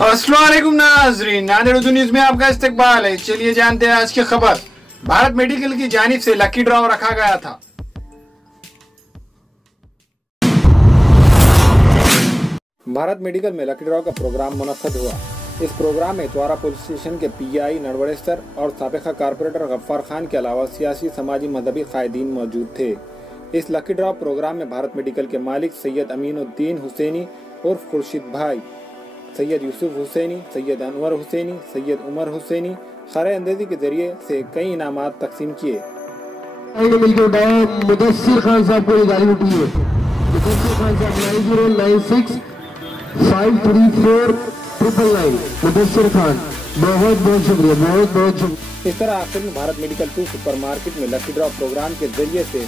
अस्सलाम वालेकुम नाज़रीन, नादिर उर्दू न्यूज़ में आपका इस्तकबाल है। चलिए जानते हैं आज की खबर। भारत मेडिकल की जानिब से लकी ड्रॉ रखा गया था। भारत मेडिकल में लकी ड्रॉ का प्रोग्राम मुनक्कद हुआ। इस प्रोग्राम में इतवारा पुलिस स्टेशन के पीआई नड़वड़ेसर और साबिका कारपोरेटर गफ्फार खान के अलावा सियासी, समाजी, मजहबी कायदीन मौजूद थे। इस लकी ड्रॉ प्रोग्राम में भारत मेडिकल के मालिक सैयद अमीनुद्दीन हुसैनी उर्फ खुर्शीद भाई, सैयद यूसुफ हुसैनी, सैयद अनवर हुसैनी, सैयद उमर हुसैनी खरे अंदाजी के जरिए से कई इनामात तकसीम किए। मुदस्सिर खान साहब को गाड़ी उठी है। मुदस्सिर खान साहब 9096534999। मुदस्सिर खान, बहुत बहुत शुक्रिया, बहुत बहुत शुक्रिया। इस तरह आखिर में भारत मेडिकल 2 सुपरमार्केट में लकी ड्रॉ प्रोग्राम के जरिए से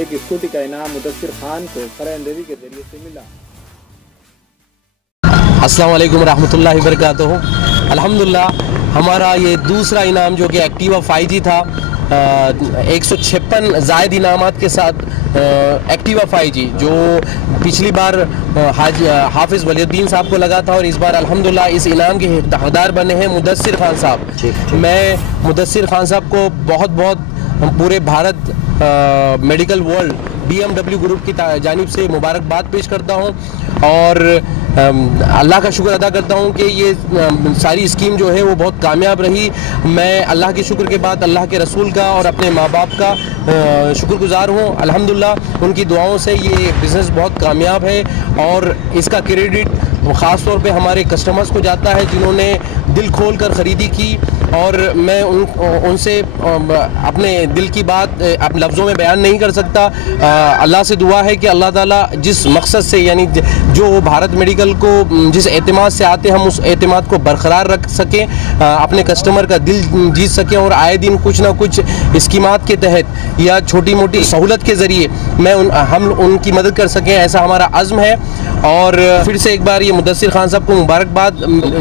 एक स्कूटी का इनाम मुदस्सिर खान को खरे अंदाजी के जरिए से मिला। अस्सलाम वालेकुम रहमतुल्लाहि व बरकातुहू। अल्हम्दुलिल्लाह हमारा ये दूसरा इनाम जो कि एक्टिवा 5G था, 156 जायद इनामात के साथ एक्टिवा 5G जो पिछली बार हाफिज़ वलीउद्दीन साहब को लगा था और इस बार अल्हम्दुलिल्लाह इस इनाम के हकदार बने हैं मुदस्सिर खान साहब। मैं मुदस्सिर खान साहब को बहुत बहुत पूरे Bharat medical world BMW group की जानिब से मुबारकबाद पेश करता हूँ और अल्लाह का शुक्र अदा करता हूँ कि ये सारी स्कीम जो है वो बहुत कामयाब रही। मैं अल्लाह के शुक्र के बाद अल्लाह के रसूल का और अपने माँ बाप का शुक्रगुजार हूँ। अल्हम्दुलिल्लाह उनकी दुआओं से ये बिज़नेस बहुत कामयाब है और इसका क्रेडिट ख़ास तौर पे हमारे कस्टमर्स को जाता है जिन्होंने दिल खोल कर ख़रीदी की और मैं उनसे अपने दिल की बात अपने लफ्ज़ों में बयान नहीं कर सकता। अल्लाह से दुआ है कि अल्लाह ताला जिस मकसद से यानी जो भारत मेडिकल को जिस एतमाद से आते हम उस एतमाद को बरकरार रख सकें, अपने कस्टमर का दिल जीत सकें और आए दिन कुछ ना कुछ स्कीमात के तहत या छोटी मोटी सहूलत के ज़रिए हम उनकी मदद कर सकें, ऐसा हमारा अज़्म है। और फिर से एक बार ये मुदस्सिर खान साहब को मुबारकबाद,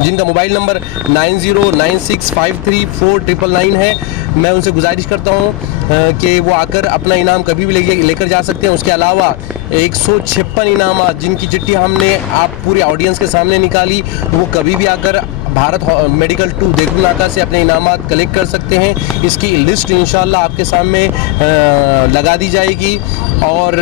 जिनका मोबाइल नंबर 9096534999 है। मैं उनसे गुजारिश करता हूँ कि वो आकर अपना इनाम कभी भी लेकर जा सकते हैं। उसके अलावा 156 इनामात जिनकी चिट्ठी हमने आप पूरे ऑडियंस के सामने निकाली, वो कभी भी आकर भारत मेडिकल 2 देगलू नाका से अपने इनामात कलेक्ट कर सकते हैं। इसकी लिस्ट इंशाल्लाह आपके सामने लगा दी जाएगी और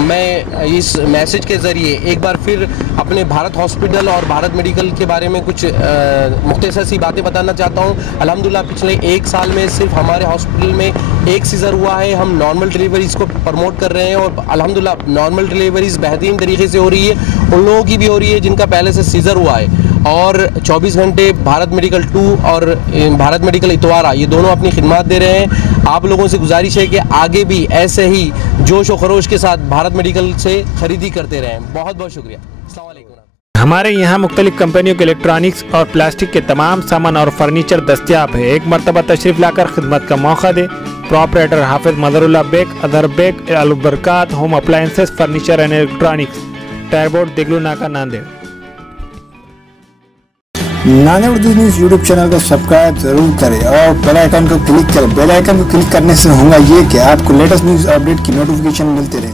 मैं इस मैसेज के ज़रिए एक बार फिर अपने भारत हॉस्पिटल और भारत मेडिकल के बारे में कुछ मुख्तसर सी बातें बताना चाहता हूँ। अल्हम्दुलिल्लाह पिछले 1 साल में सिर्फ हमारे हॉस्पिटल में 1 सीज़र हुआ है। हम नॉर्मल डिलीवरीज़ को प्रमोट कर रहे हैं और अल्हम्दुलिल्लाह नॉर्मल डिलीवरीज़ बेहतरीन तरीके से हो रही है। उन लोगों की भी हो रही है जिनका पहले से सीज़र हुआ है और 24 घंटे भारत मेडिकल 2 और भारत मेडिकल इतवारा ये दोनों अपनी खिदमत दे रहे हैं। आप लोगों से गुजारिश है कि आगे भी ऐसे ही जोश और खरोश के साथ भारत मेडिकल से खरीदी करते रहें। बहुत बहुत शुक्रिया। अस्सलाम वालेकुम। हमारे यहाँ मुख्तलिफ कंपनियों के इलेक्ट्रॉनिक्स और प्लास्टिक के तमाम सामान और फर्नीचर दस्तियाब है। एक मरतबा तशरीफ़ लाकर खिदमत का मौका दे। Proprietor Hafiz Madarullah Baig, Athar Baig, Albarkat home appliances, furniture and electronics, टायरबोर्ड, Deglur Naka, Nanded. Nadir Urdu news YouTube channel को सब्सक्राइब जरूर करें और बेल आइकन को क्लिक करें। बेल आइकन को क्लिक करने से होगा ये कि आपको लेटेस्ट न्यूज़ अपडेट की नोटिफिकेशन मिलती रहे।